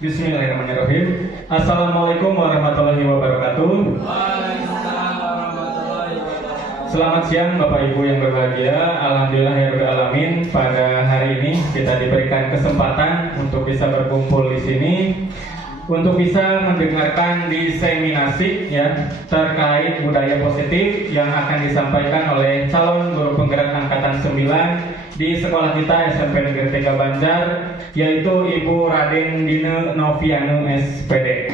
Bismillahirrahmanirrahim. Assalamualaikum warahmatullahi wabarakatuh. Selamat siang Bapak Ibu yang berbahagia. Alhamdulillahirabbil alamin. Pada hari ini kita diberikan kesempatan untuk bisa berkumpul di sini untuk bisa mendengarkan diseminasi ya terkait budaya positif yang akan disampaikan oleh calon guru penggerak angkatan 9 di sekolah kita SMP Negeri 3 Banjar, yaitu Ibu Raden Dine Novianu SPD.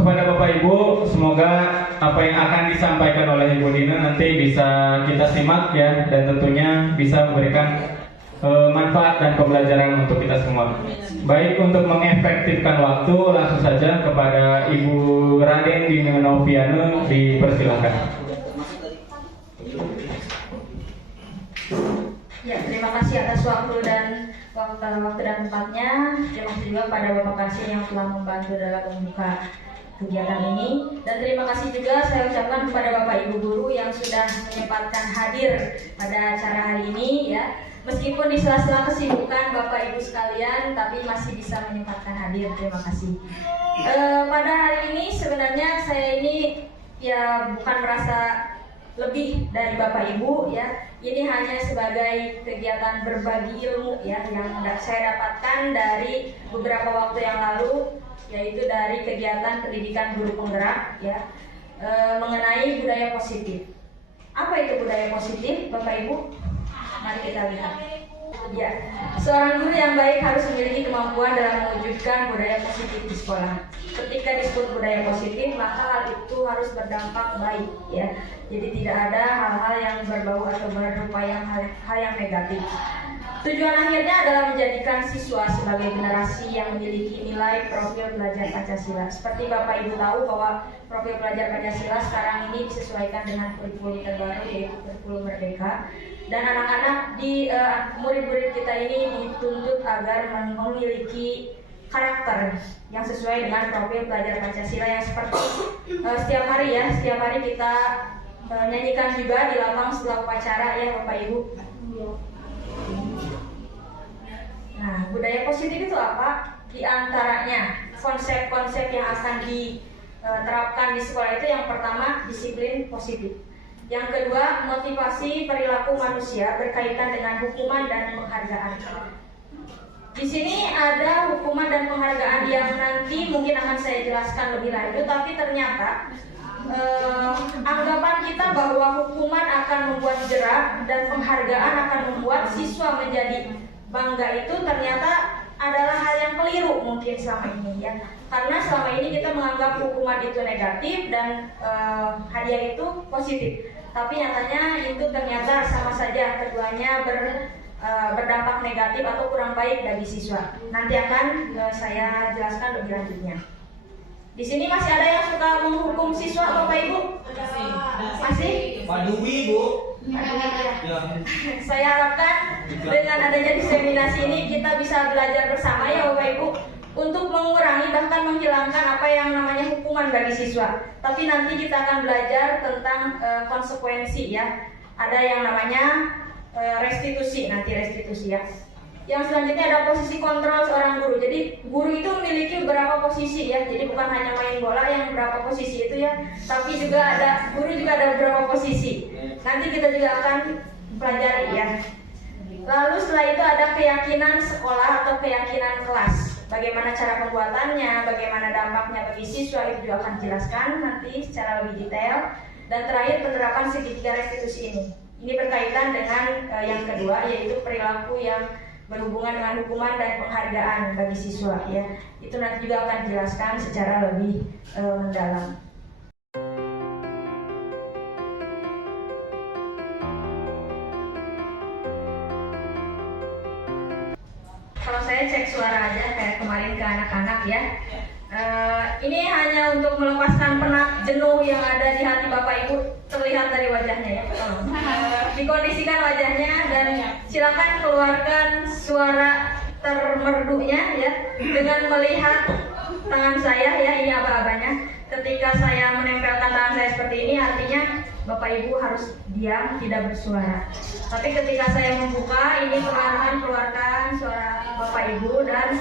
Kepada Bapak Ibu, semoga apa yang akan disampaikan oleh Ibu Dine nanti bisa kita simak ya, dan tentunya bisa memberikan manfaat dan pembelajaran untuk kita semua. Baik, untuk mengefektifkan waktu, langsung saja kepada Ibu Raden Dine Novianu, dipersilakan. Ya, terima kasih atas waktu dan tempatnya. Terima kasih juga pada Bapak Kasih yang telah membantu dalam membuka kegiatan ini. Dan terima kasih juga saya ucapkan kepada Bapak Ibu guru yang sudah menyempatkan hadir pada acara hari ini ya. Meskipun di sela-sela kesibukan Bapak Ibu sekalian, tapi masih bisa menyempatkan hadir. Terima kasih. Pada hari ini sebenarnya saya ini ya bukan merasa lebih dari Bapak Ibu ya. Ini hanya sebagai kegiatan berbagi ilmu ya yang saya dapatkan dari beberapa waktu yang lalu, yaitu dari kegiatan pendidikan guru penggerak ya, mengenai budaya positif. Apa itu budaya positif, Bapak Ibu? Mari kita lihat. Ya, seorang guru yang baik harus memiliki kemampuan dalam mewujudkan budaya positif di sekolah. Ketika disebut budaya positif, maka hal itu harus berdampak baik ya. Jadi tidak ada hal-hal yang berbau atau berupa hal yang negatif. Tujuan akhirnya adalah menjadikan siswa sebagai generasi yang memiliki nilai profil belajar Pancasila. Seperti Bapak Ibu tahu bahwa profil belajar Pancasila sekarang ini disesuaikan dengan kurikulum terbaru, yaitu kurikulum Merdeka. Dan anak-anak di murid-murid kita ini dituntut agar memiliki karakter yang sesuai dengan profil belajar Pancasila yang seperti setiap hari kita nyanyikan juga di lapang setelah upacara ya Bapak Ibu. Nah, budaya positif itu apa? Di antaranya konsep-konsep yang akan diterapkan di sekolah itu yang pertama disiplin positif. Yang kedua, motivasi perilaku manusia berkaitan dengan hukuman dan penghargaan. Di sini ada hukuman dan penghargaan yang nanti mungkin akan saya jelaskan lebih lanjut, tapi ternyata anggapan kita bahwa hukuman akan membuat jerak dan penghargaan akan membuat siswa menjadi bangga itu ternyata adalah hal yang keliru mungkin selama ini ya. Karena selama ini kita menganggap hukuman itu negatif dan hadiah itu positif. Tapi nyatanya itu ternyata sama saja, keduanya berdampak negatif atau kurang baik bagi siswa. Nanti akan saya jelaskan lebih lanjutnya. Di sini masih ada yang suka menghukum siswa, Bapak Ibu? Masih? Pak Dwi, Bu. Ya. Saya harapkan dengan adanya diseminasi ini kita bisa belajar bersama ya Bapak Ibu, untuk mengurangi bahkan menghilangkan apa yang namanya hukuman bagi siswa. Tapi nanti kita akan belajar tentang konsekuensi ya. Ada yang namanya restitusi, nanti restitusi ya. Yang selanjutnya ada posisi kontrol seorang guru. Jadi guru itu memiliki beberapa posisi ya. Jadi bukan hanya main bola yang berapa posisi itu ya, tapi juga guru juga ada beberapa posisi. Nanti kita juga akan pelajari ya. Lalu setelah itu ada keyakinan sekolah atau keyakinan kelas. Bagaimana cara pembuatannya, bagaimana dampaknya bagi siswa, itu juga akan dijelaskan nanti secara lebih detail. Dan terakhir penerapan segitiga restitusi ini. Ini berkaitan dengan yang kedua, yaitu perilaku yang berhubungan dengan hukuman dan penghargaan bagi siswa ya. Itu nanti juga akan dijelaskan secara lebih mendalam. Kalau saya cek suara aja kayak kemarin ke anak-anak ya. Ini hanya untuk melepaskan penat jenuh yang ada di hati Bapak Ibu, terlihat dari wajahnya ya. Dikondisikan wajahnya dan silakan keluarkan suara termerdunya ya dengan melihat tangan saya ya, ini aba-abanya. Ketika saya menempelkan tangan saya seperti ini, artinya Bapak Ibu harus diam, tidak bersuara. Tapi ketika saya membuka, ini perlahan keluarkan suara Bapak Ibu dan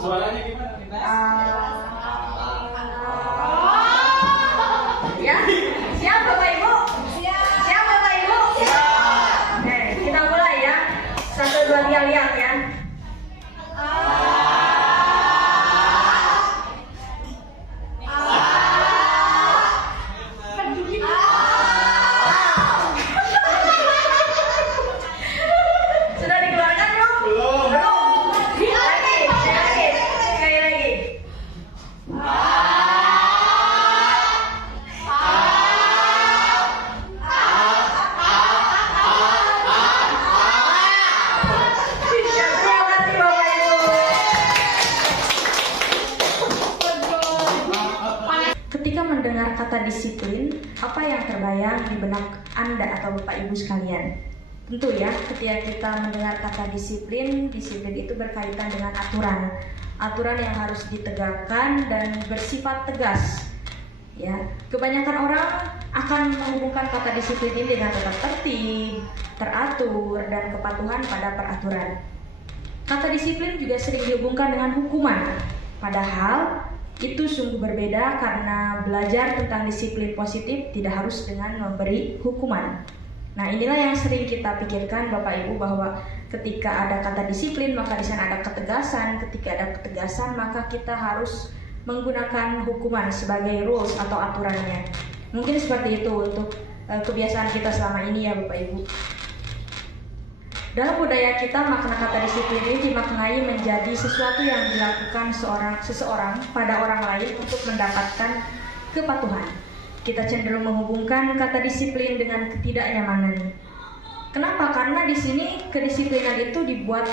Suaranya gimana? Ya, siap Bapak Ibu? Siap Bapak Ibu? Oke, kita mulai ya. 1, 2, 3, lihat ya. Sudah dikeluarkan belum? Belum. Lagi, sekali lagi. Ya, terima kasih Bapak Ibu. Ketika mendengar kata disiplin, apa yang terbayang di benak Anda atau Bapak Ibu sekalian? Tentu ya, ketika kita mendengar kata disiplin, disiplin itu berkaitan dengan aturan. Aturan yang harus ditegakkan dan bersifat tegas. Ya, kebanyakan orang akan menghubungkan kata disiplin ini dengan tetap tertib, teratur, dan kepatuhan pada peraturan. Kata disiplin juga sering dihubungkan dengan hukuman. Padahal itu sungguh berbeda karena belajar tentang disiplin positif tidak harus dengan memberi hukuman. Nah, inilah yang sering kita pikirkan Bapak Ibu, bahwa ketika ada kata disiplin maka di sana ada ketegasan. Ketika ada ketegasan maka kita harus menggunakan hukuman sebagai rules atau aturannya. Mungkin seperti itu untuk kebiasaan kita selama ini ya Bapak Ibu. Dalam budaya kita, makna kata disiplin ini dimaknai menjadi sesuatu yang dilakukan seseorang pada orang lain untuk mendapatkan kepatuhan. Kita cenderung menghubungkan kata disiplin dengan ketidaknyamanan. Kenapa? Karena di sini kedisiplinan itu dibuat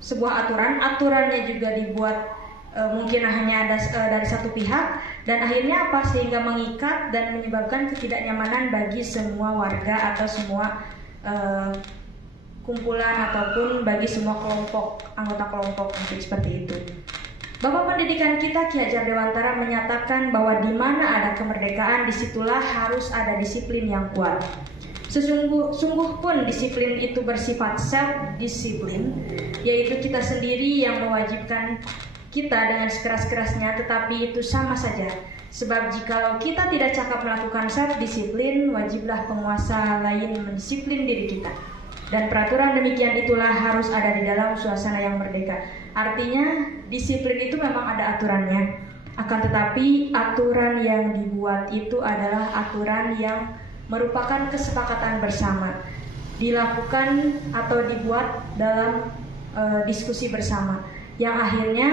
sebuah aturan, aturannya juga dibuat mungkin hanya ada dari satu pihak, dan akhirnya apa? Sehingga mengikat dan menyebabkan ketidaknyamanan bagi semua warga atau semua kumpulan ataupun bagi semua kelompok, anggota kelompok mungkin seperti itu. Bapak pendidikan kita Ki Hajar Dewantara menyatakan bahwa di mana ada kemerdekaan, disitulah harus ada disiplin yang kuat. Sungguh pun disiplin itu bersifat self-disiplin, yaitu kita sendiri yang mewajibkan kita dengan sekeras-kerasnya, tetapi itu sama saja. Sebab jikalau kita tidak cakap melakukan self-disiplin, wajiblah penguasa lain mendisiplin diri kita. Dan peraturan demikian itulah harus ada di dalam suasana yang merdeka. Artinya disiplin itu memang ada aturannya. Akan tetapi aturan yang dibuat itu adalah aturan yang merupakan kesepakatan bersama. Dilakukan atau dibuat dalam diskusi bersama. Yang akhirnya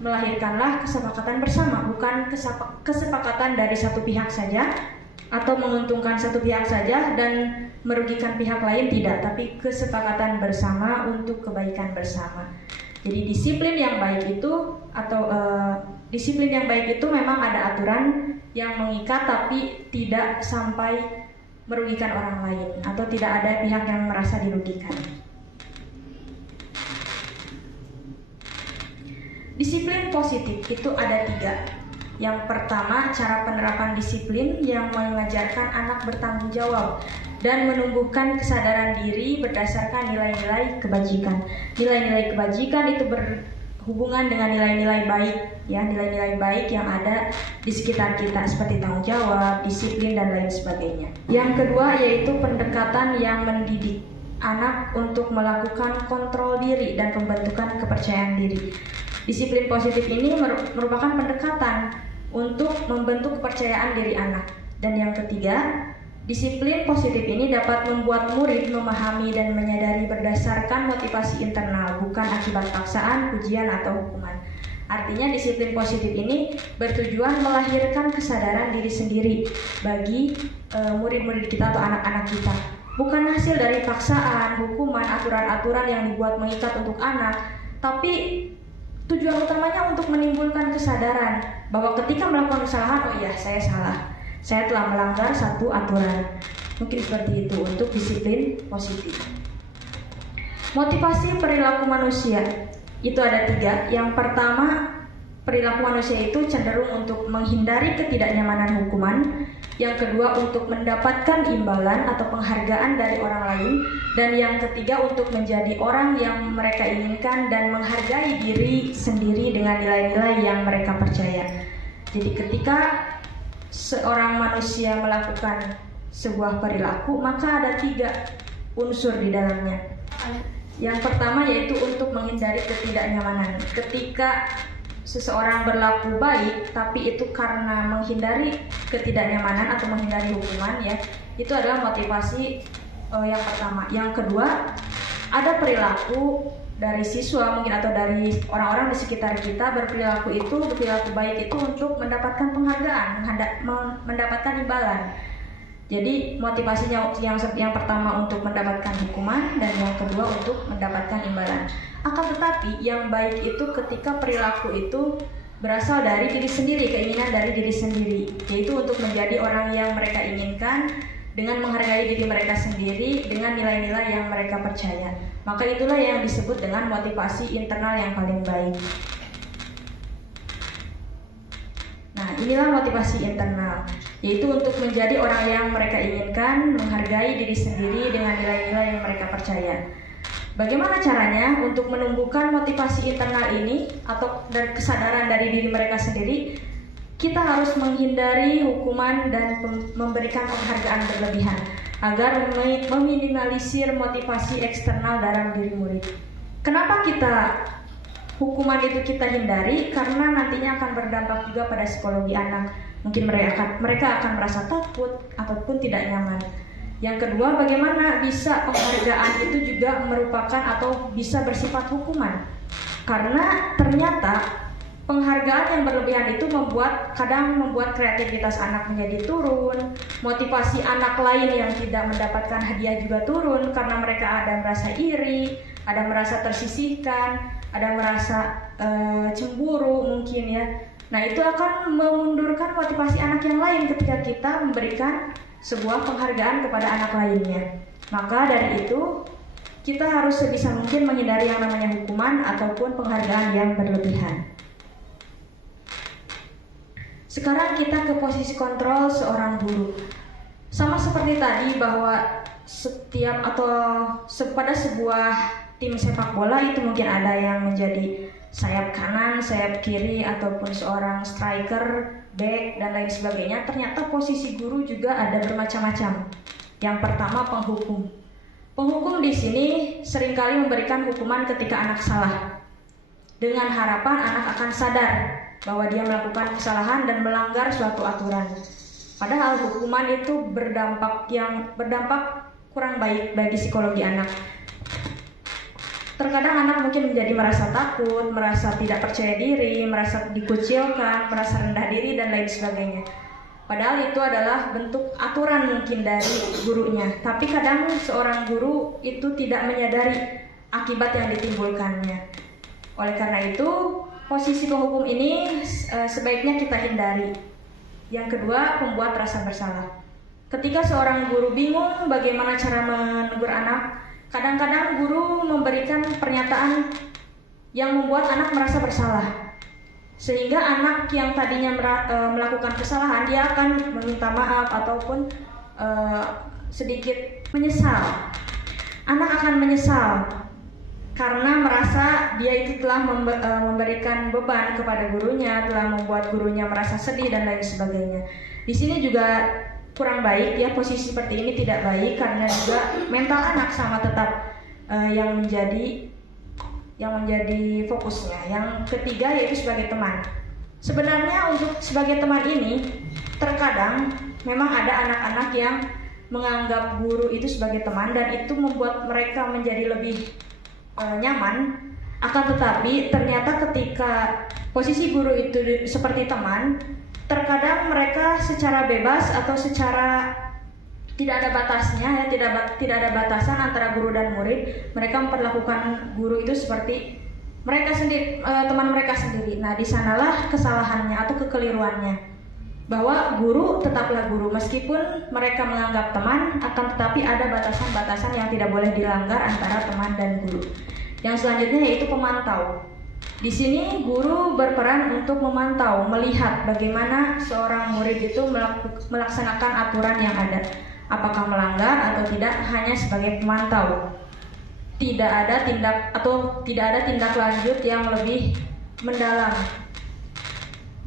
melahirkanlah kesepakatan bersama. Bukan kesepakatan dari satu pihak saja, atau menguntungkan satu pihak saja dan merugikan pihak lain, tidak, tapi kesepakatan bersama untuk kebaikan bersama. Jadi disiplin yang baik itu disiplin yang baik itu memang ada aturan yang mengikat tapi tidak sampai merugikan orang lain atau tidak ada pihak yang merasa dirugikan. Disiplin positif itu ada 3. Yang pertama, cara penerapan disiplin yang mengajarkan anak bertanggung jawab dan menumbuhkan kesadaran diri berdasarkan nilai-nilai kebajikan. Nilai-nilai kebajikan itu berhubungan dengan nilai-nilai baik, ya, nilai-nilai baik yang ada di sekitar kita seperti tanggung jawab, disiplin dan lain sebagainya. Yang kedua yaitu pendekatan yang mendidik anak untuk melakukan kontrol diri dan pembentukan kepercayaan diri. Disiplin positif ini merupakan pendekatan untuk membentuk kepercayaan diri anak. Dan yang ketiga, disiplin positif ini dapat membuat murid memahami dan menyadari berdasarkan motivasi internal, bukan akibat paksaan, pujian, atau hukuman. Artinya disiplin positif ini bertujuan melahirkan kesadaran diri sendiri bagi murid-murid kita atau anak-anak kita. Bukan hasil dari paksaan, hukuman, aturan-aturan yang dibuat mengikat untuk anak, tapi tujuan utamanya untuk menimbulkan kesadaran bahwa ketika melakukan kesalahan, oh iya saya salah, saya telah melanggar satu aturan. Mungkin seperti itu untuk disiplin positif. Motivasi perilaku manusia itu ada 3. Yang pertama, perilaku manusia itu cenderung untuk menghindari ketidaknyamanan hukuman. yang kedua untuk mendapatkan imbalan atau penghargaan dari orang lain, dan yang ketiga untuk menjadi orang yang mereka inginkan dan menghargai diri sendiri dengan nilai-nilai yang mereka percaya. Jadi ketika seorang manusia melakukan sebuah perilaku, maka ada 3 unsur di dalamnya. Yang pertama yaitu untuk menghindari ketidaknyamanan. Ketika seseorang berlaku baik, tapi itu karena menghindari ketidaknyamanan atau menghindari hukuman, ya, itu adalah motivasi yang pertama. Yang kedua, ada perilaku dari siswa mungkin atau dari orang-orang di sekitar kita berperilaku baik itu untuk mendapatkan penghargaan, mendapatkan imbalan. Jadi motivasinya yang pertama untuk mendapatkan hukuman dan yang kedua untuk mendapatkan imbalan. Akan tetapi yang baik itu ketika perilaku itu berasal dari diri sendiri, keinginan dari diri sendiri, yaitu untuk menjadi orang yang mereka inginkan dengan menghargai diri mereka sendiri dengan nilai-nilai yang mereka percaya. Maka itulah yang disebut dengan motivasi internal yang paling baik. Nah, inilah motivasi internal, yaitu untuk menjadi orang yang mereka inginkan, menghargai diri sendiri dengan nilai-nilai yang mereka percaya. Bagaimana caranya untuk menumbuhkan motivasi internal ini atau dari kesadaran dari diri mereka sendiri? Kita harus menghindari hukuman dan memberikan penghargaan berlebihan agar meminimalisir motivasi eksternal dalam diri murid. Kenapa hukuman itu kita hindari? Karena nantinya akan berdampak juga pada psikologi anak. Mungkin mereka akan merasa takut ataupun tidak nyaman. Yang kedua, bagaimana bisa penghargaan itu juga merupakan atau bisa bersifat hukuman? Karena ternyata penghargaan yang berlebihan itu kadang membuat kreativitas anak menjadi turun, motivasi anak lain yang tidak mendapatkan hadiah juga turun karena mereka ada merasa iri, ada merasa tersisihkan, ada merasa cemburu mungkin, ya. Nah, itu akan memundurkan motivasi anak yang lain ketika kita memberikan sebuah penghargaan kepada anak lainnya. Maka dari itu kita harus sebisa mungkin menghindari yang namanya hukuman ataupun penghargaan yang berlebihan. Sekarang kita ke posisi kontrol seorang guru. Sama seperti tadi bahwa pada sebuah tim sepak bola itu mungkin ada yang menjadi sayap kanan, sayap kiri, ataupun seorang striker, back, dan lain sebagainya. Ternyata posisi guru juga ada bermacam-macam. Yang pertama, penghukum. Penghukum di sini seringkali memberikan hukuman ketika anak salah, dengan harapan anak akan sadar bahwa dia melakukan kesalahan dan melanggar suatu aturan. Padahal hukuman itu berdampak kurang baik bagi psikologi anak. Terkadang anak mungkin menjadi merasa takut, merasa tidak percaya diri, merasa dikucilkan, merasa rendah diri, dan lain sebagainya. Padahal itu adalah bentuk aturan mungkin dari gurunya. Tapi kadang seorang guru itu tidak menyadari akibat yang ditimbulkannya. Oleh karena itu, posisi penghukum ini sebaiknya kita hindari. Yang kedua, membuat rasa bersalah. Ketika seorang guru bingung bagaimana cara menegur anak, kadang-kadang guru memberikan pernyataan yang membuat anak merasa bersalah. Sehingga anak yang tadinya melakukan kesalahan, dia akan meminta maaf ataupun sedikit menyesal. Anak akan menyesal karena merasa dia itu telah memberikan beban kepada gurunya, telah membuat gurunya merasa sedih dan lain sebagainya. Di sini juga kurang baik, ya, posisi seperti ini tidak baik karena juga mental anak sama tetap yang menjadi fokusnya. Yang ketiga yaitu sebagai teman. Sebenarnya untuk sebagai teman ini terkadang memang ada anak-anak yang menganggap guru itu sebagai teman dan itu membuat mereka menjadi lebih nyaman. Akan tetapi ternyata ketika posisi guru itu seperti teman, terkadang mereka secara bebas atau secara tidak ada batasnya, ya, tidak ada batasan antara guru dan murid. Mereka memperlakukan guru itu seperti mereka sendiri, teman mereka sendiri. Nah, di sanalah kesalahannya atau kekeliruannya. Bahwa guru tetaplah guru meskipun mereka menganggap teman, akan tetapi ada batasan-batasan yang tidak boleh dilanggar antara teman dan guru. Yang selanjutnya yaitu pemantau. Di sini guru berperan untuk memantau, melihat bagaimana seorang murid itu melaksanakan aturan yang ada. Apakah melanggar atau tidak, hanya sebagai pemantau. Tidak ada tindak lanjut yang lebih mendalam.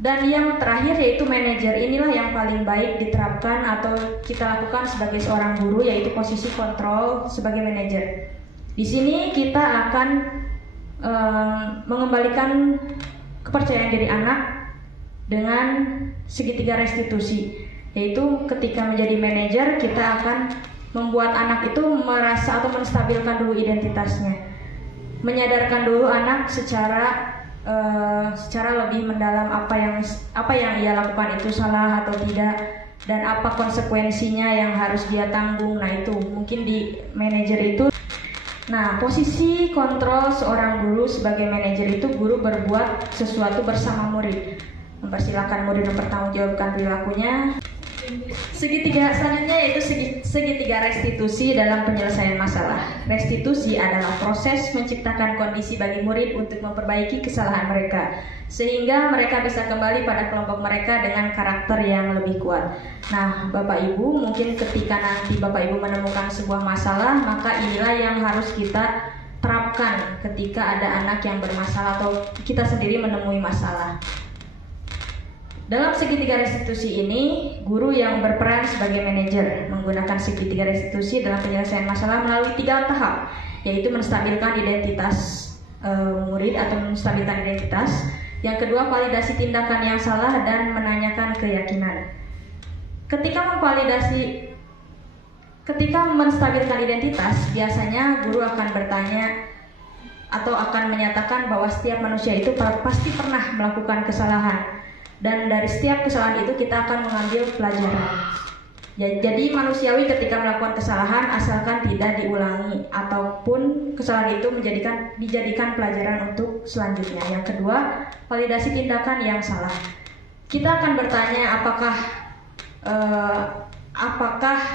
Dan yang terakhir yaitu manajer. Inilah yang paling baik diterapkan atau kita lakukan sebagai seorang guru, yaitu posisi kontrol sebagai manajer. Di sini kita akan mengembalikan kepercayaan diri anak dengan segitiga restitusi, yaitu ketika menjadi manajer kita akan membuat anak itu merasa atau menstabilkan dulu identitasnya, menyadarkan dulu anak secara lebih mendalam apa yang ia lakukan itu salah atau tidak, dan apa konsekuensinya yang harus dia tanggung. Nah, itu mungkin di manajer itu. Nah, posisi kontrol seorang guru sebagai manajer itu guru berbuat sesuatu bersama murid, mempersilahkan murid mempertanggungjawabkan perilakunya. Segitiga selanjutnya yaitu segitiga restitusi dalam penyelesaian masalah. Restitusi adalah proses menciptakan kondisi bagi murid untuk memperbaiki kesalahan mereka, sehingga mereka bisa kembali pada kelompok mereka dengan karakter yang lebih kuat. Nah, Bapak Ibu, mungkin ketika nanti Bapak Ibu menemukan sebuah masalah, maka inilah yang harus kita terapkan ketika ada anak yang bermasalah atau kita sendiri menemui masalah. Dalam segitiga restitusi ini, guru yang berperan sebagai manajer menggunakan segitiga restitusi dalam penyelesaian masalah melalui 3 tahap, yaitu menstabilkan identitas murid atau menstabilkan identitas. Yang kedua, validasi tindakan yang salah dan menanyakan keyakinan. Ketika menstabilkan identitas, biasanya guru akan bertanya atau akan menyatakan bahwa setiap manusia itu pasti pernah melakukan kesalahan. Dan dari setiap kesalahan itu kita akan mengambil pelajaran. Jadi manusiawi ketika melakukan kesalahan asalkan tidak diulangi, ataupun kesalahan itu dijadikan pelajaran untuk selanjutnya. Yang kedua, validasi tindakan yang salah. Kita akan bertanya apakah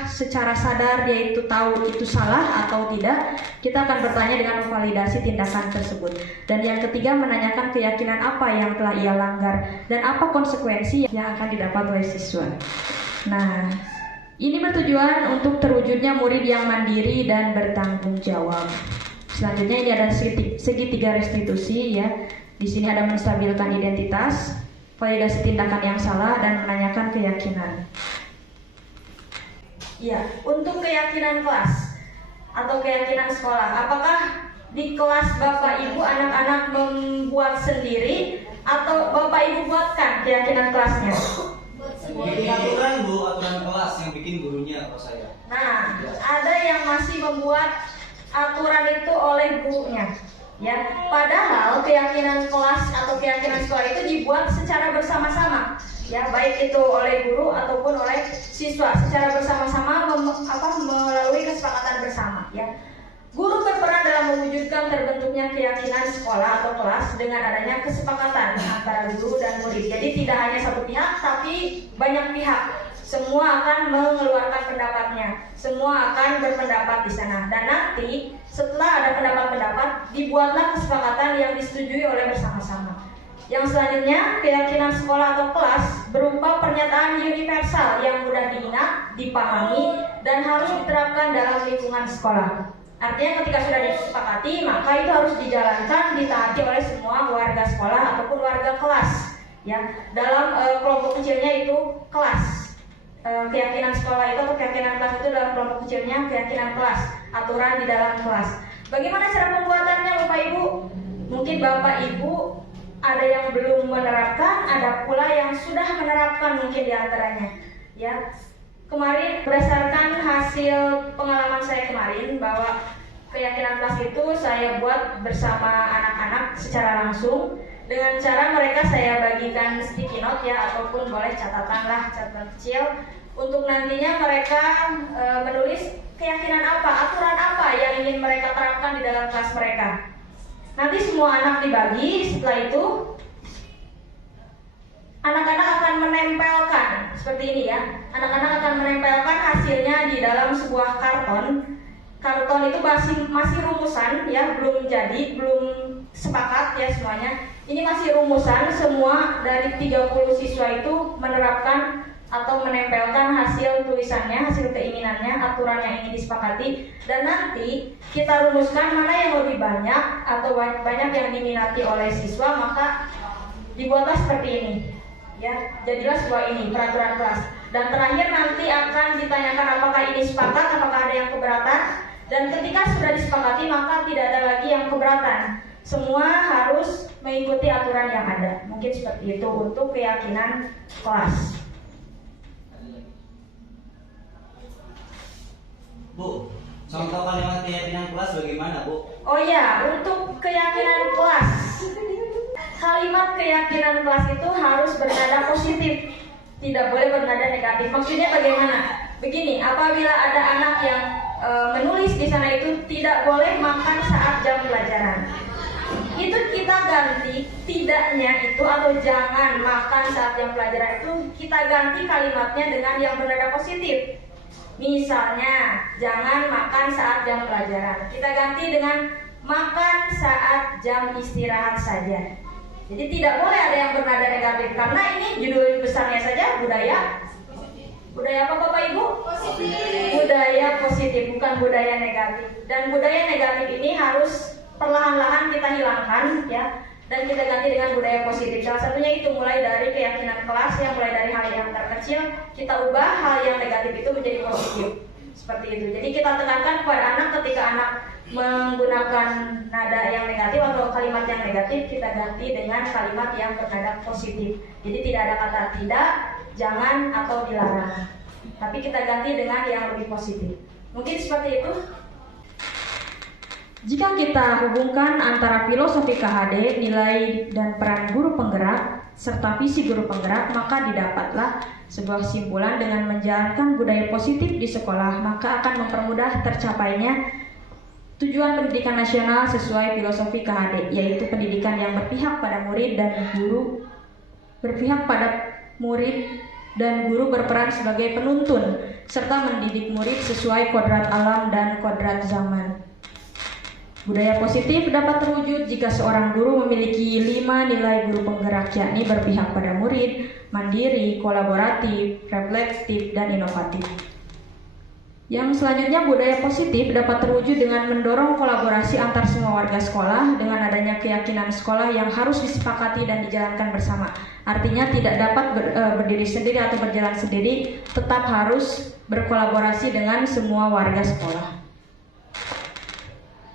secara sadar dia itu tahu itu salah atau tidak. Kita akan bertanya dengan memvalidasi tindakan tersebut. Dan yang ketiga, menanyakan keyakinan apa yang telah ia langgar dan apa konsekuensi yang akan didapat oleh siswa. Nah, ini bertujuan untuk terwujudnya murid yang mandiri dan bertanggung jawab. Selanjutnya ini ada segitiga restitusi ya. Di sini ada menstabilkan identitas, validasi tindakan yang salah, dan menanyakan keyakinan. Ya, untuk keyakinan kelas atau keyakinan sekolah, apakah di kelas Bapak Ibu anak-anak membuat sendiri atau Bapak Ibu buatkan keyakinan kelasnya? Bikin aturan kelas yang bikin gurunya atau saya. Nah, ada yang masih membuat aturan itu oleh gurunya. Ya, padahal keyakinan kelas atau keyakinan sekolah itu dibuat secara bersama-sama. Ya, baik itu oleh guru ataupun oleh siswa secara bersama-sama melalui kesepakatan bersama. Ya, guru berperan dalam mewujudkan terbentuknya keyakinan sekolah atau kelas dengan adanya kesepakatan antara guru dan murid. Jadi tidak hanya satu pihak, tapi banyak pihak. Semua akan mengeluarkan pendapatnya, semua akan berpendapat di sana. Dan nanti setelah ada pendapat-pendapat, dibuatlah kesepakatan yang disetujui oleh bersama-sama. Yang selanjutnya, keyakinan sekolah atau kelas berupa pernyataan universal yang mudah diingat, dipahami, dan harus diterapkan dalam lingkungan sekolah. Artinya ketika sudah disepakati, maka itu harus dijalankan, ditaati oleh semua warga sekolah ataupun warga kelas. Ya, dalam kelompok kecilnya itu kelas. Keyakinan sekolah itu atau keyakinan kelas itu dalam kelompok kecilnya keyakinan kelas, aturan di dalam kelas. Bagaimana cara pembuatannya Bapak Ibu? Mungkin Bapak Ibu ada yang belum menerapkan, ada pula yang sudah menerapkan mungkin di antaranya. Ya, kemarin berdasarkan hasil pengalaman saya kemarin bahwa keyakinan kelas itu saya buat bersama anak-anak secara langsung dengan cara mereka saya bagikan sticky note ya, ataupun boleh catatan kecil untuk nantinya mereka menulis keyakinan apa, aturan apa yang ingin mereka terapkan di dalam kelas mereka. Nanti semua anak dibagi, setelah itu anak-anak akan menempelkan seperti ini ya. Anak-anak akan menempelkan hasilnya di dalam sebuah karton. Karton itu masih rumusan ya, belum jadi, belum sepakat ya semuanya. Ini masih rumusan, semua dari 30 siswa itu menerapkan atau menempelkan hasil tulisannya, hasil keinginannya, aturan yang ingin disepakati, dan nanti kita rumuskan mana yang lebih banyak atau banyak yang diminati oleh siswa, maka dibuatlah seperti ini. Ya, jadilah sebuah ini peraturan kelas. Dan terakhir nanti akan ditanyakan apakah ini sepakat, apakah ada yang keberatan, dan ketika sudah disepakati maka tidak ada lagi yang keberatan. Semua harus mengikuti aturan yang ada. Mungkin seperti itu untuk keyakinan kelas. Bu, contoh kalimat keyakinan kelas bagaimana, Bu? Oh ya, untuk keyakinan kelas, kalimat keyakinan kelas itu harus bernada positif, tidak boleh bernada negatif. Maksudnya bagaimana? Begini, apabila ada anak yang menulis di sana itu tidak boleh makan saat jam pelajaran, itu kita ganti tidaknya itu atau jangan makan saat jam pelajaran itu kita ganti kalimatnya dengan yang bernada positif. Misalnya, jangan makan saat jam pelajaran, kita ganti dengan makan saat jam istirahat saja. Jadi tidak boleh ada yang bernada negatif, karena ini judul besarnya saja budaya apa Bapak Ibu? Positif. Budaya positif, bukan budaya negatif. Dan budaya negatif ini harus perlahan-lahan kita hilangkan, ya, dan kita ganti dengan budaya positif. Salah satunya itu mulai dari keyakinan kelas, yang mulai dari hal yang terkecil kita ubah hal yang negatif itu menjadi positif. Seperti itu. Jadi kita tekankan kepada anak ketika anak menggunakan nada yang negatif atau kalimat yang negatif, kita ganti dengan kalimat yang bernada positif. Jadi tidak ada kata tidak, jangan, atau dilarang, tapi kita ganti dengan yang lebih positif. Mungkin seperti itu. Jika kita hubungkan antara filosofi KHD, nilai dan peran guru penggerak, serta visi guru penggerak, maka didapatlah sebuah simpulan dengan menjalankan budaya positif di sekolah, maka akan mempermudah tercapainya tujuan pendidikan nasional sesuai filosofi KHD, yaitu pendidikan yang berpihak pada murid dan guru, berpihak pada murid dan guru berperan sebagai penuntun, serta mendidik murid sesuai kodrat alam dan kodrat zaman. Budaya positif dapat terwujud jika seorang guru memiliki 5 nilai guru penggerak, yakni berpihak pada murid, mandiri, kolaboratif, reflektif, dan inovatif. Yang selanjutnya, budaya positif dapat terwujud dengan mendorong kolaborasi antar semua warga sekolah dengan adanya keyakinan sekolah yang harus disepakati dan dijalankan bersama. Artinya tidak dapat berdiri sendiri atau berjalan sendiri, tetap harus berkolaborasi dengan semua warga sekolah.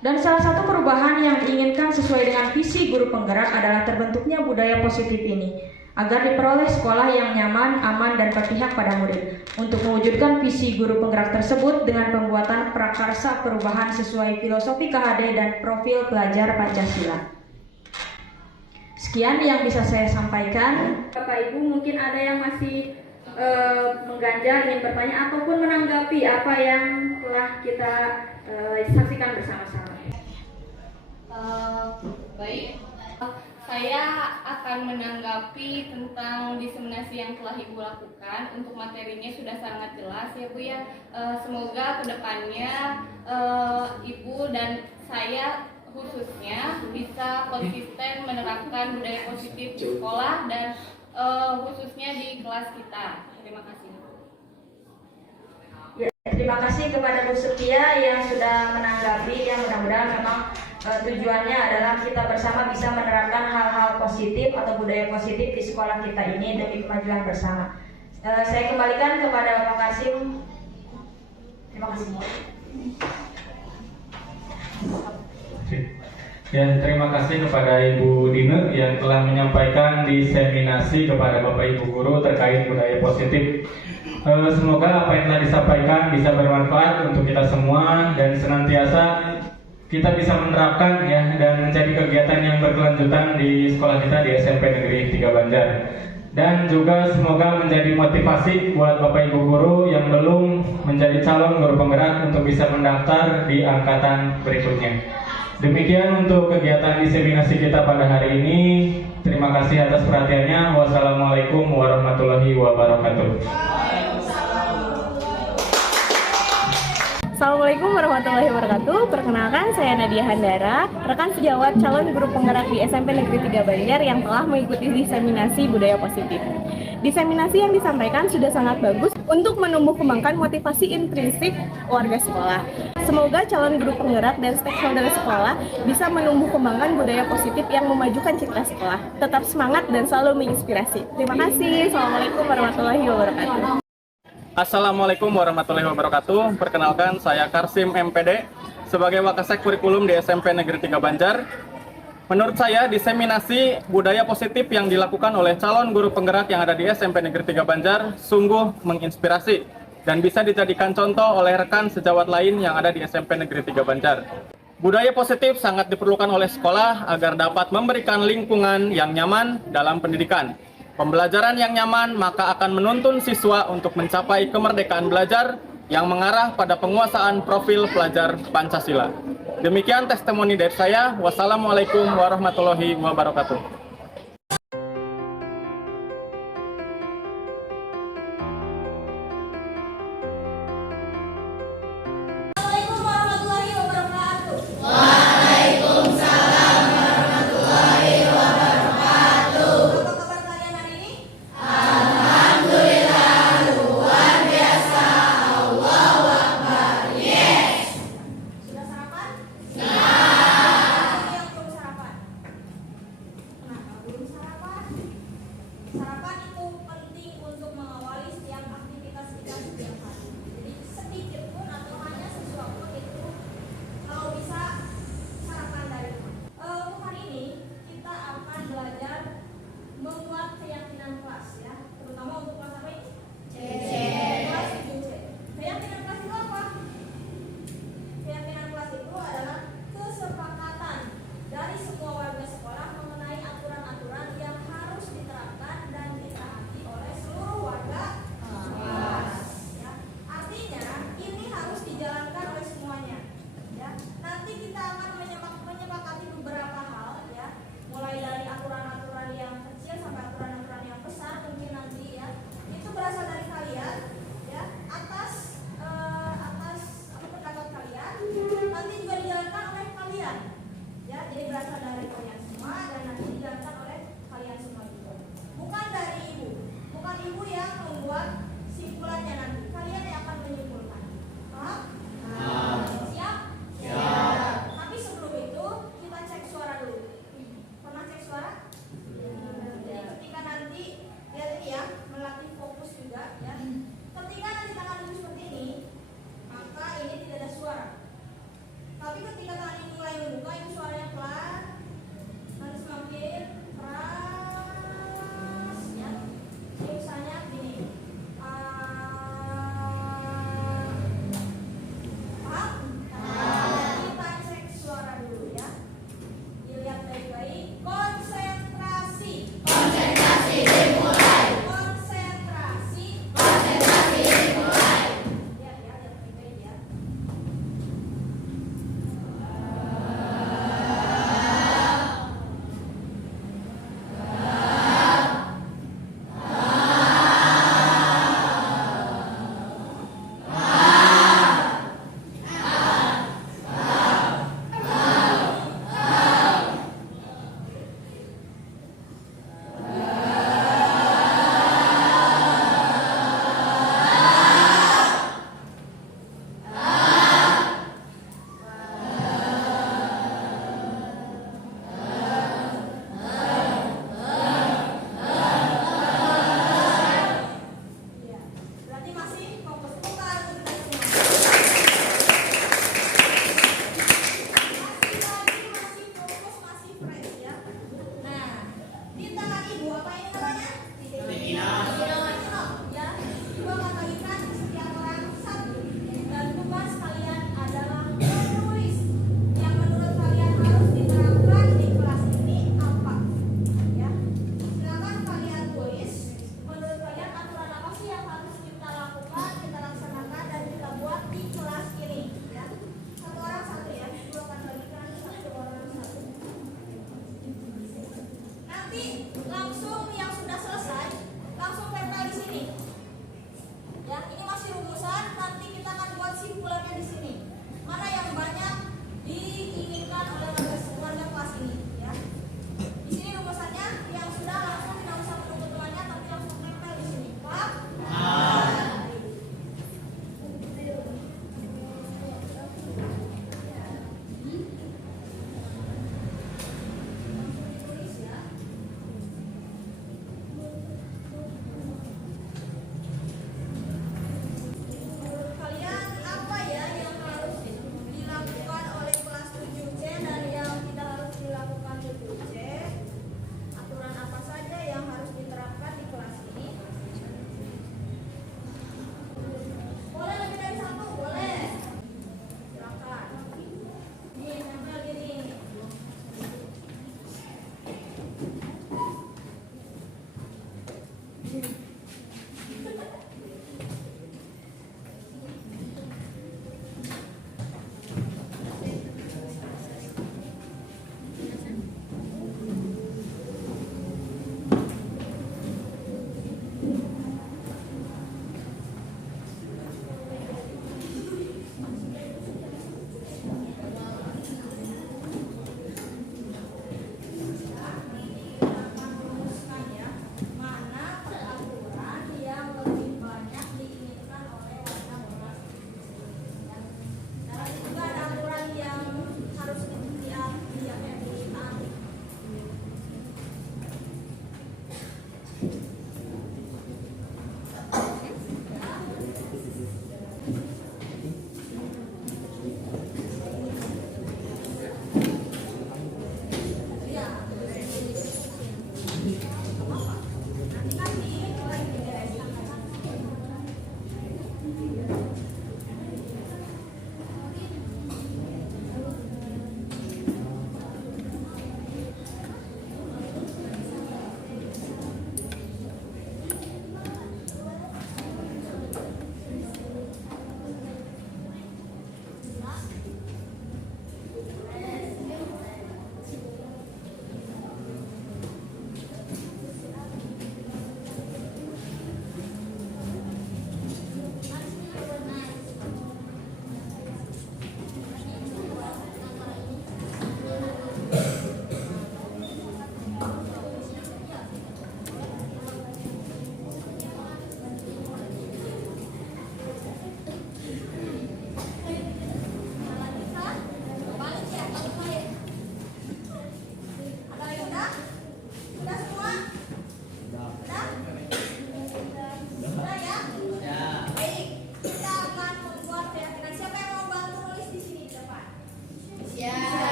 Dan salah satu perubahan yang diinginkan sesuai dengan visi guru penggerak adalah terbentuknya budaya positif ini, agar diperoleh sekolah yang nyaman, aman, dan berpihak pada murid. Untuk mewujudkan visi guru penggerak tersebut dengan pembuatan prakarsa perubahan sesuai filosofi KHD dan profil pelajar Pancasila. Sekian yang bisa saya sampaikan. Bapak Ibu mungkin ada yang masih mengganjal, ingin bertanya ataupun menanggapi apa yang telah kita saksikan bersama-sama. Baik. Saya akan menanggapi tentang diseminasi yang telah Ibu lakukan. Untuk materinya sudah sangat jelas ya Bu ya. Semoga kedepannya Ibu dan saya khususnya bisa konsisten menerapkan budaya positif di sekolah dan khususnya di kelas kita. Terima kasih. Ya, terima kasih kepada Bu Setia yang sudah menanggapi. Yang mudah-mudahan memang tujuannya adalah kita bersama bisa menerapkan hal-hal positif atau budaya positif di sekolah kita ini demi kemajuan bersama. Saya kembalikan kepada Bapak Kasim. Terima kasih. Ya, terima kasih kepada Ibu Dine yang telah menyampaikan diseminasi kepada Bapak Ibu guru terkait budaya positif. Semoga apa yang telah disampaikan bisa bermanfaat untuk kita semua dan senantiasa kita bisa menerapkan ya dan menjadi kegiatan yang berkelanjutan di sekolah kita di SMP Negeri 3 Banjar. Dan juga semoga menjadi motivasi buat Bapak Ibu guru yang belum menjadi calon guru penggerak untuk bisa mendaftar di angkatan berikutnya. Demikian untuk kegiatan diseminasi kita pada hari ini. Terima kasih atas perhatiannya. Wassalamualaikum warahmatullahi wabarakatuh. Assalamualaikum Assalamualaikum warahmatullahi wabarakatuh. Perkenalkan, saya Nadia Handara, rekan sejawat calon guru penggerak di SMP Negeri 3 Banjar yang telah mengikuti diseminasi budaya positif. Diseminasi yang disampaikan sudah sangat bagus untuk menumbuh kembangkan motivasi intrinsik warga sekolah. Semoga calon guru penggerak dan stakeholder sekolah bisa menumbuh kembangkan budaya positif yang memajukan citra sekolah. Tetap semangat dan selalu menginspirasi. Terima kasih. Assalamualaikum warahmatullahi wabarakatuh. Assalamualaikum warahmatullahi wabarakatuh. Perkenalkan, saya Karsim MPD sebagai Wakasek Kurikulum di SMP Negeri 3 Banjar. Menurut saya, diseminasi budaya positif yang dilakukan oleh calon guru penggerak yang ada di SMP Negeri 3 Banjar sungguh menginspirasi dan bisa dijadikan contoh oleh rekan sejawat lain yang ada di SMP Negeri 3 Banjar. Budaya positif sangat diperlukan oleh sekolah agar dapat memberikan lingkungan yang nyaman dalam pendidikan. Pembelajaran yang nyaman maka akan menuntun siswa untuk mencapai kemerdekaan belajar yang mengarah pada penguasaan profil pelajar Pancasila. Demikian testimoni dari saya. Wassalamualaikum warahmatullahi wabarakatuh.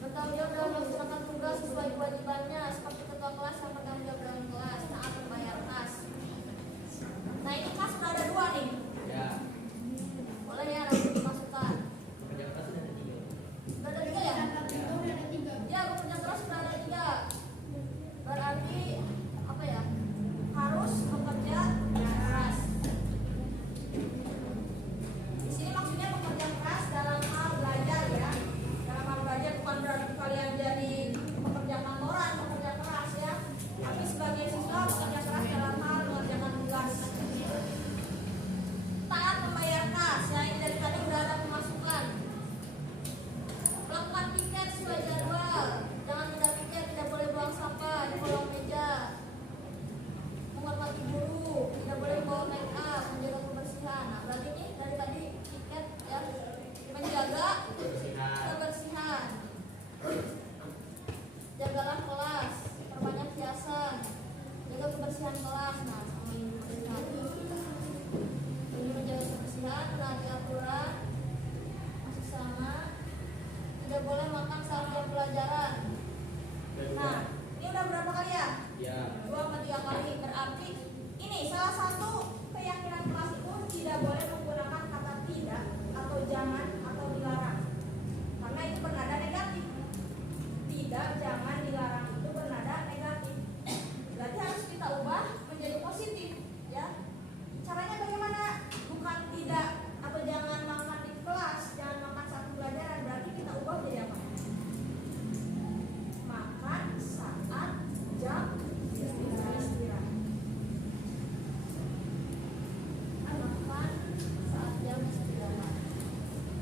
Bertanggung jawab dalam melaksanakan tugas sesuai kewajibannya seperti ketua kelas yang bertanggung jawab dalam kelas, taat membayar kas. kebersihan kelas. Nah, sama ini menjaga kebersihan, menaati aturan, masuk sama, tidak boleh makan saat jam pelajaran. Nah, ini udah berapa kali ya? Ya. 2 atau 3 kali. Berarti ini salah satu keyakinan kelas itu tidak boleh menggunakan kata tidak atau jangan atau dilarang, karena itu bernada negatif. Tidak, jangan, dilarang itu bernada negatif. Berarti harus kita ubah menjadi positif, ya. Caranya bagaimana? Bukan tidak atau jangan makan di kelas, jangan makan saat pelajaran. Berarti kita ubah menjadi apa? Makan saat jam istirahat. Makan saat jam istirahat.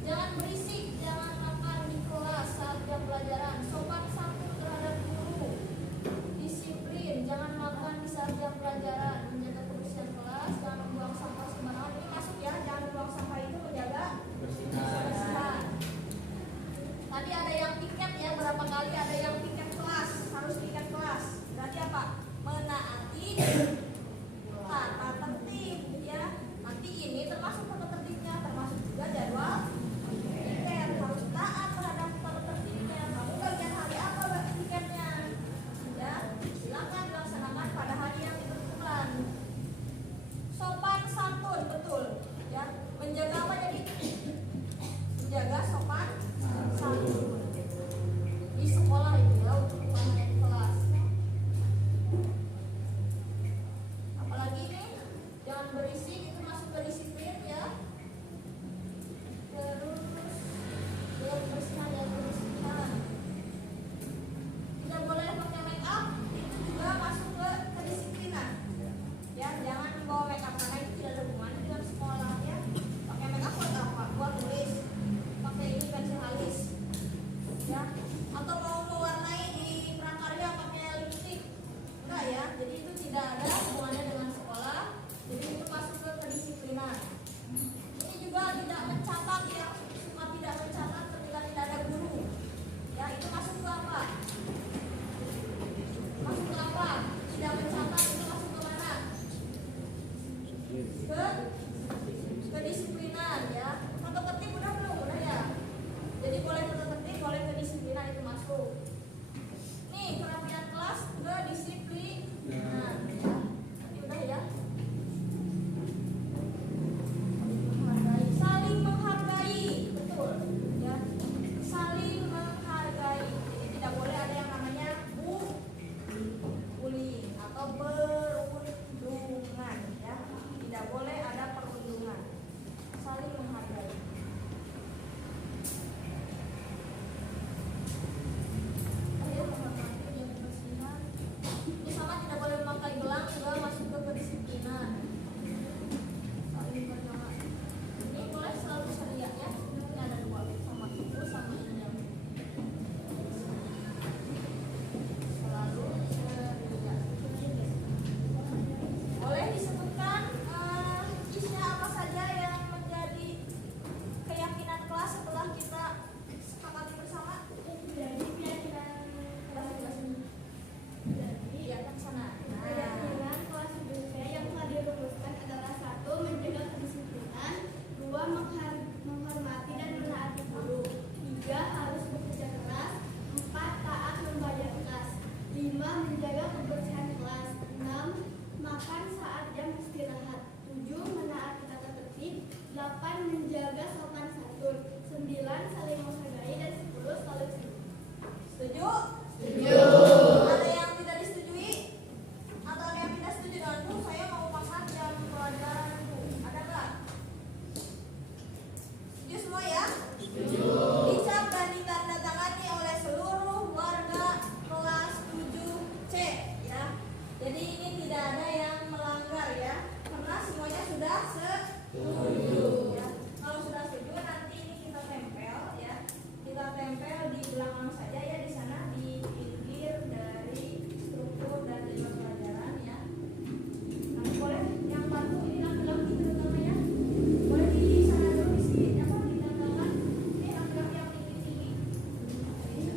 Jangan berisik, jangan makan di kelas saat jam pelajaran. Sopan santun terhadap guru. Disiplin, jangan makan di saat jam pelajaran. Menjaga kebersihan kelas, jangan membuang sampah sembarangan. Ini masuk ya, jangan membuang sampah itu menjaga kebersihan. Tadi ada yang piket ya, berapa kali ada yang piket kelas, harus piket kelas. Berarti apa? Menaati tata tertib, ya. Nanti ini termasuk tata tertibnya, termasuk juga jadwal piket. Harus taat terhadap tata tertibnya. Kamu bagian hari apa piketnya? Ya, silakan dilaksanakan pada hari yang ditentukan. Sopan santun, betul. Ya, menjaga apa jadi? Menjaga sopan santun di sekolah itu ya, untuk bukan di kelas. Apalagi ini jangan berisik, itu masuk ke disiplin ya. Terus jaga kebersihan dan kebersihan. Tidak boleh pakai make up, itu juga masuk ke kedisiplinan. Ya, jangan bawa make up karena itu tidak ada hubungannya dengan sekolah ya. Pakai make up buat apa? Buat tulis. Pakai ini pensil alis. Ya, atau mau mewarnai di prakarya pakai lipstik. Enggak ya. Jadi itu tidak ada hubungannya dengan sekolah. Jadi itu masuk ke kedisiplinan. Ini juga tidak mencatat ya. Suka tidak mencatat ketika tidak ada guru. Ya, itu masuk ke apa? Masuk ke apa? Tidak mencatat itu masuk ke mana? Ke kedisiplinan ya. Tata tertib udah belum? Udah ya. Jadi boleh tata tertib, boleh kedisiplinan itu masuk. Nih, kerapian kelas juga disiplin. Nah, ya. Ini udah ya. Menghargai, saling menghargai, betul. Ya, saling menghargai. Jadi tidak boleh ada yang namanya bullying atau perundungan. Ya, tidak boleh ada perundungan. Saling menghargai. Ini sama, tidak boleh memakai gelang juga masuk ke kedisiplinan. Saling berdoa. Ini boleh selalu seria ya. Ini ada 2 sama itu sama ini yang selalu seria. Boleh disebutkan isinya apa saja yang menjadi keyakinan kelas setelah kita sepakati bersama? Jadi keyakinan kelas ini. Jadi ya ke sana. Keyakinan kelas budaya yang telah dirumuskan adalah 1. Menjaga kedisiplinan, 2. Menghormati dan menaati guru, 3. Harus bekerja keras, 4. Taat membayar kelas, 5. Menjaga kebersihan kelas, 6. Makan saat jam istirahat, 7. Menaati tata tertib, 8. Menjaga sopan santun, 9. Saling menghargai, dan 10. Saling Setuju? Setuju. Ada yang tidak disetujui? Atau ada yang tidak setuju dengan Bu? Saya mau makan jam pelajaran Bu. Ada nggak? Setuju semua ya? Setuju. Dicap dan ditandatangani oleh seluruh warga kelas 7C ya. Jadi ini tidak ada yang melanggar ya, karena semuanya sudah setuju ya. Kalau sudah setuju nanti ini kita tempel ya. Kita tempel di belakang saja ya, di sana di pinggir dari struktur dan lima pelajaran ya. Nanti boleh yang bantu ini laki-laki terutama ya. Boleh di sana dulu di sini apa ditambahkan. Ini laki-laki yang tinggi-tinggi. Ini.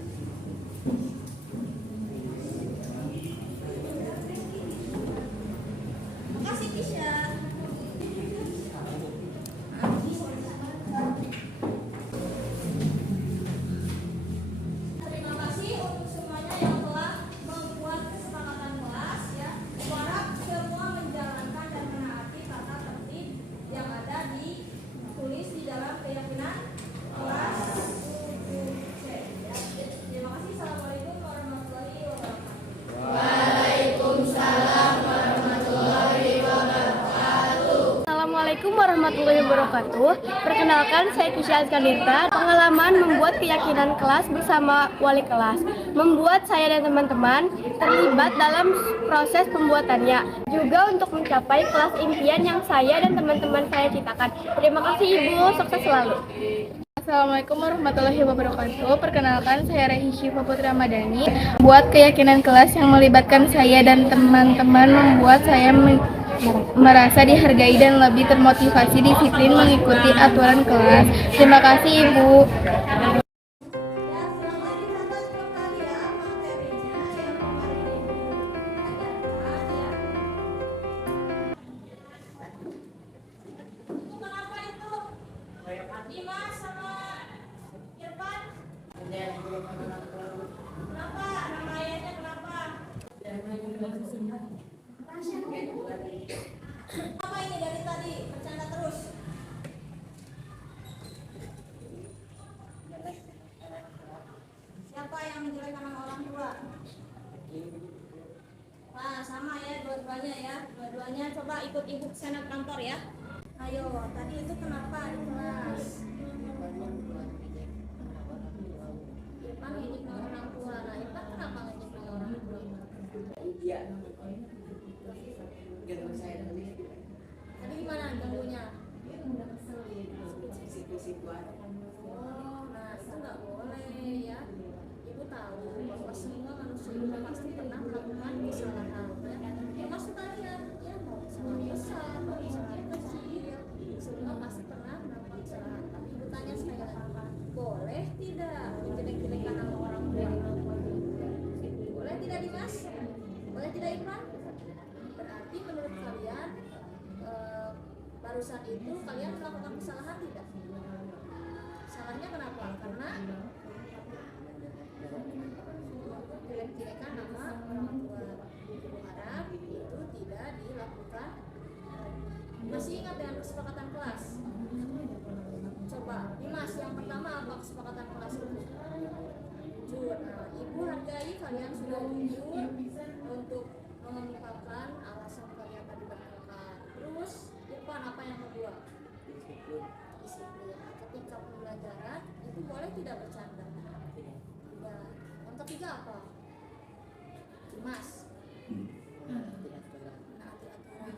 warahmatullahi wabarakatuh. Perkenalkan, saya Kisha Azkanirta. Pengalaman membuat keyakinan kelas bersama wali kelas membuat saya dan teman-teman terlibat dalam proses pembuatannya. Juga untuk mencapai kelas impian yang saya dan teman-teman saya ciptakan. Terima kasih Ibu, sukses selalu. Assalamualaikum warahmatullahi wabarakatuh. Perkenalkan, saya Rehi Syifa Putri Ramadhani. Buat keyakinan kelas yang melibatkan saya dan teman-teman membuat saya merasa dihargai dan lebih termotivasi disiplin mengikuti aturan kelas. Terima kasih Ibu. Apa ini dari tadi? Bercanda terus. Siapa yang menjelekkan nama orang tua? Nah, sama ya dua-duanya ya. Dua-duanya coba ikut ibu ke sana kantor ya. Ayo, tadi itu kenapa di kelas? Irfan ngejek nama orang tua. Nah, Irfan kenapa ngejek nama orang tua? Tadi gimana ganggunya? Oh, nah itu nggak boleh ya. Ibu tahu bahwa semua manusia itu pasti pernah melakukan kesalahan. Maksud kalian ya mau kesalahan besar, mau kesalahan kecil, semua pasti pernah melakukan kesalahan. Tapi ibu tanya sekali lagi, boleh tidak menjelek-jelekan nama orang tua? Boleh tidak Dimas? Boleh tidak Irfan? Berarti menurut kalian barusan itu kalian melakukan kesalahan tidak? Salahnya kenapa? Karena jelek-jelekan nama orang tua. Ibu harap itu tidak dilakukan. Masih ingat dengan kesepakatan kelas? Coba Dimas, yang pertama apa kesepakatan kelas itu? Jujur. Nah, Ibu hargai kalian sudah jujur untuk mengungkapkan alasan kalian tadi bertengkar. Terus Irfan, apa yang kedua? Disiplin. Ketika pembelajaran itu boleh tidak bercanda. Ya. Yang ketiga apa? Dimas.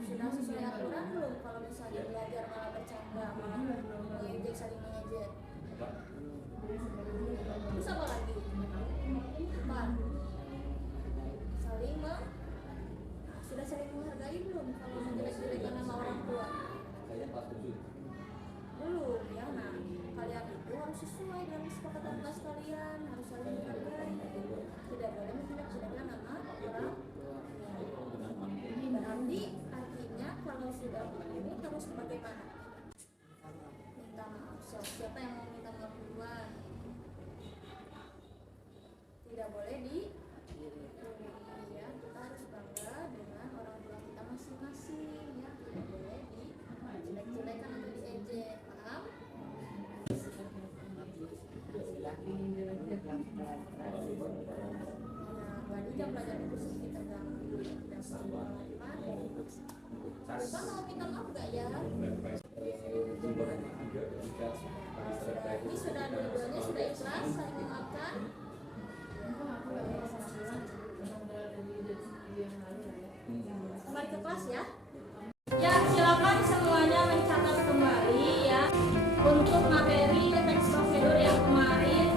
Sudah sesuai aturan belum kalau misalnya belajar malah bercanda, malah mengejek, saling mengejek? Terus apa lagi? Empat. Saling sudah saling menghargai belum kalau menjelek-jelekan nama orang tua? Belum ya. Nah, kalian itu harus sesuai dengan kesepakatan kelas kalian, harus saling menghargai, tidak boleh menjelek-jelekan nama orang. Berarti artinya kalau sudah begini harus bagaimana? Minta maaf. Siapa yang mau minta maaf duluan? Tidak boleh ya, kita harus bangga dengan orang tua kita masing-masing ya. Tidak boleh dijelek-jelekan atau diejek, paham? Nah, Mbak jam belajar itu kita ganggu dan semua Bapak mau minta maaf gak ya? Ini sudah dua-duanya sudah ikhlas saling memaafkan. Kembali ke kelas ya. Ya, silakan semuanya mencatat kembali ya untuk materi teks prosedur yang kemarin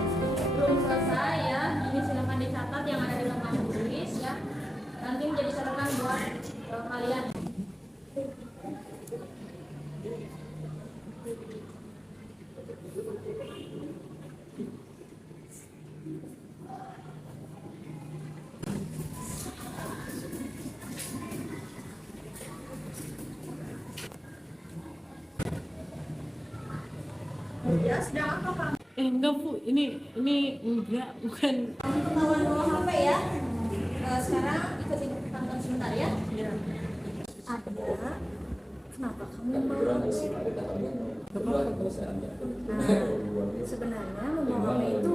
belum selesai ya. Ini silakan dicatat yang ada di lembar tulis ya. Nanti menjadi catatan buat kalian. Ya, sedang apa Pak? Enggak Bu, ini enggak, bukan. Ketahuan bawa HP ya. Sekarang ikutin tonton sebentar ya. Ya. Ada. Kenapa kamu membawa HP? Nah, sebenarnya membawa HP itu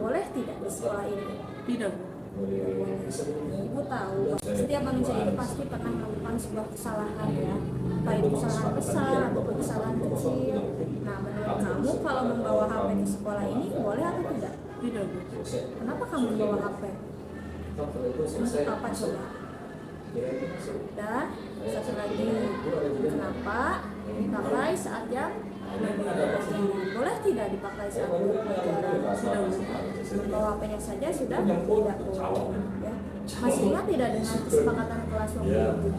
boleh tidak di sekolah ini? Tidak Bu. Ibu tahu setiap manusia itu pasti pernah melakukan sebuah kesalahan ya, baik itu kesalahan besar ataupun kesalahan kecil. Nah, menurut kamu kalau membawa HP ke sekolah ini boleh atau tidak? Tidak. Kenapa kamu membawa HP? Untuk apa coba? Dan satu lagi, kenapa dipakai saat jam pelajaran? Boleh tidak dipakai saat pelajaran? Membawa HP-nya saja sudah tidak boleh. Ya. Masih ingat tidak dengan kesepakatan kelas waktu itu?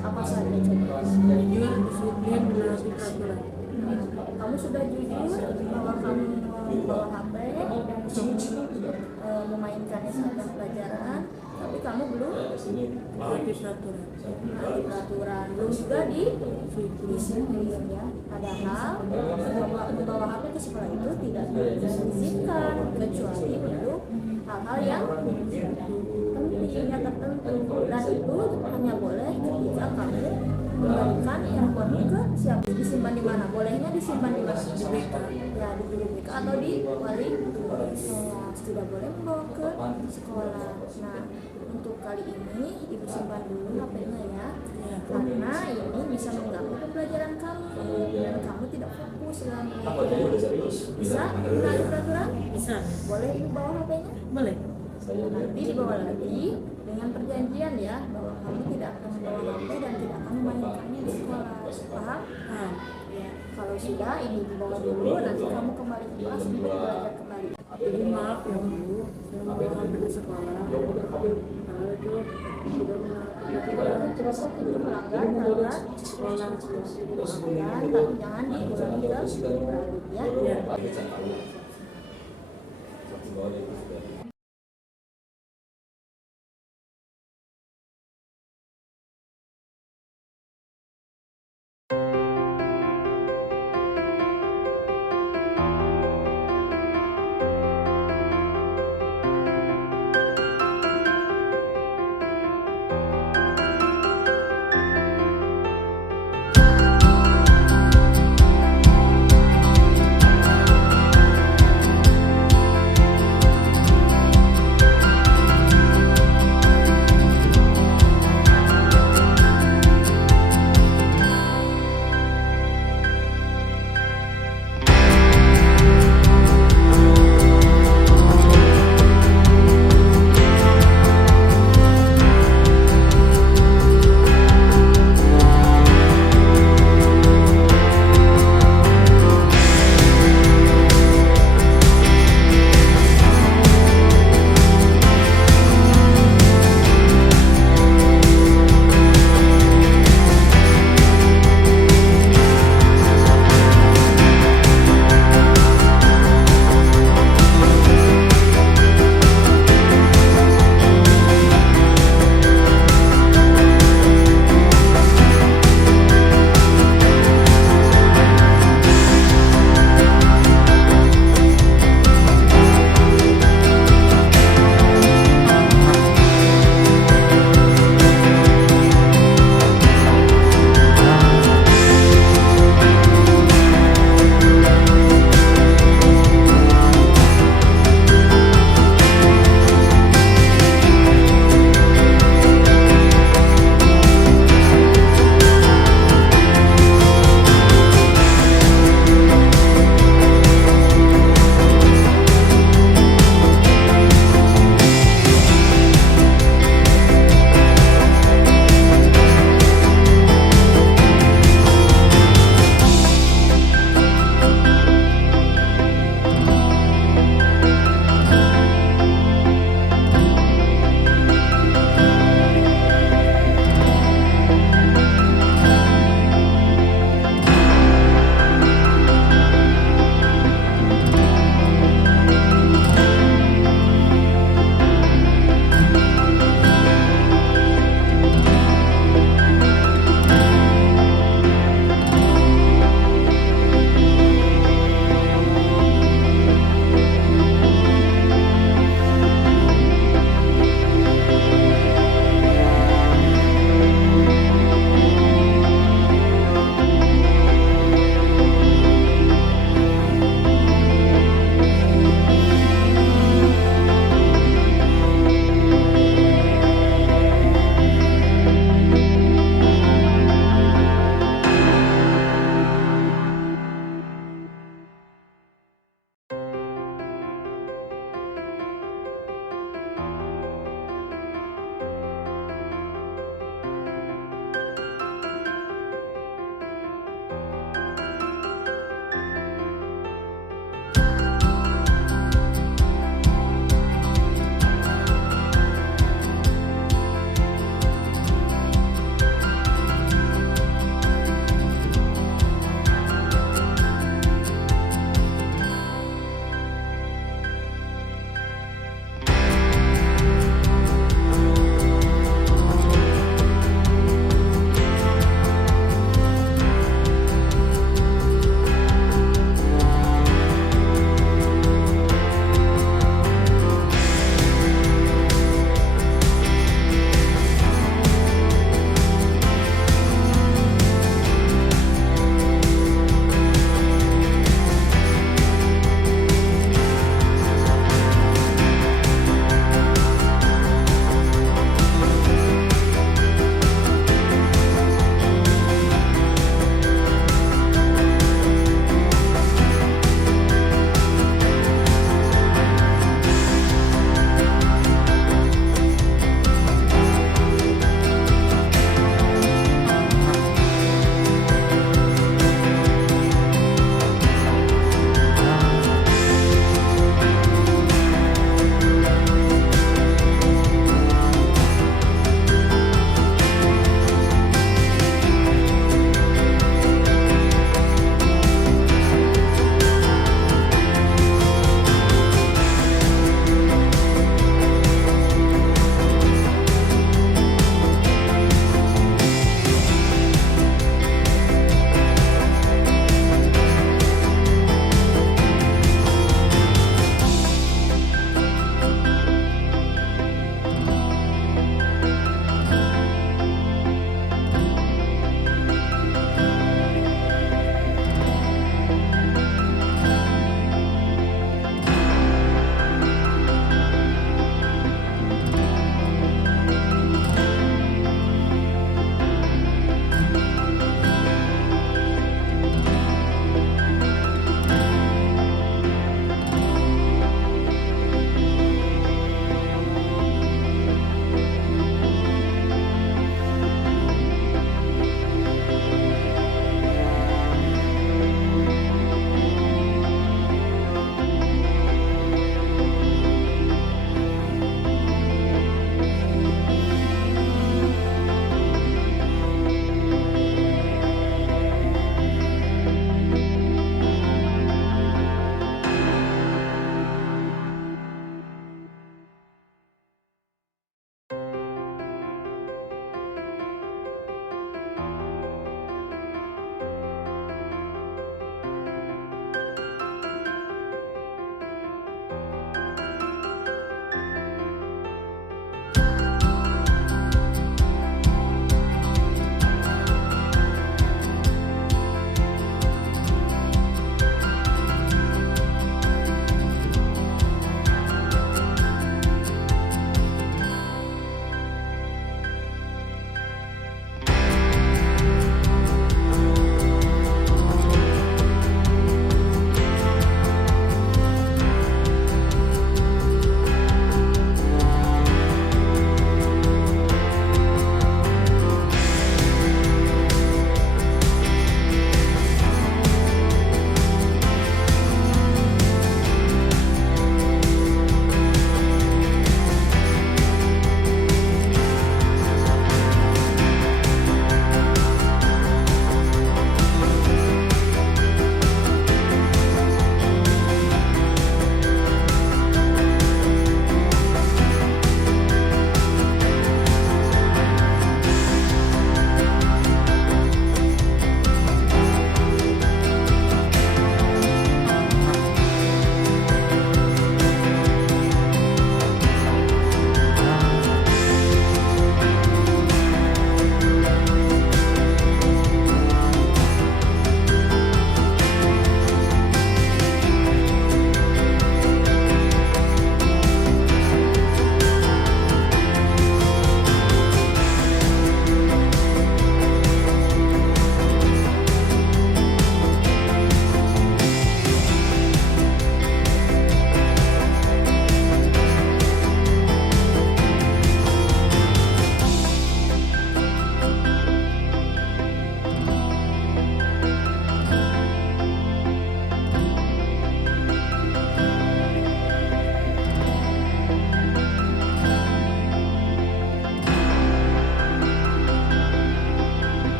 Apa saja coba? Jujur, disiplin, menaati peraturan. Kamu sudah jujur bahwa kamu membawa HP dan memainkannya saat jam pelajaran, tapi kamu belum Menaati peraturan. menaati peraturan, belum juga disiplin ya. Padahal membawa HP ke sekolah itu tidak diizinkan kecuali untuk hal-hal yang penting ya tertentu, dan itu hanya boleh ketika kamu mengembalikan handphone ke siapa, disimpan di mana? Bolehnya disimpan di mana? Di BK. Ya, di guru BK atau di wali kelas. Tidak boleh membawa ke sekolah. Nah, untuk kali ini ibu simpan dulu HP-nya ya, karena ini bisa mengganggu pembelajaran kamu dan kamu tidak fokus dalam belajar. Bisa menaati peraturan? Bisa. Boleh ibu bawa HP-nya? Boleh. Nanti dibawa lagi dengan perjanjian ya, bahwa kamu tidak akan membawa HP dan tidak akan memainkannya di sekolah. Paham? Paham. Ya. Kalau sudah, ini dibawa dulu, nanti kamu kembali ke kelas untuk belajar kembali. Jadi maaf ya Bu, saya mau HP ke sekolah. Karena itu sudah Itu melanggar peraturan sekolah. Tapi jangan diulangi ke ya. ya.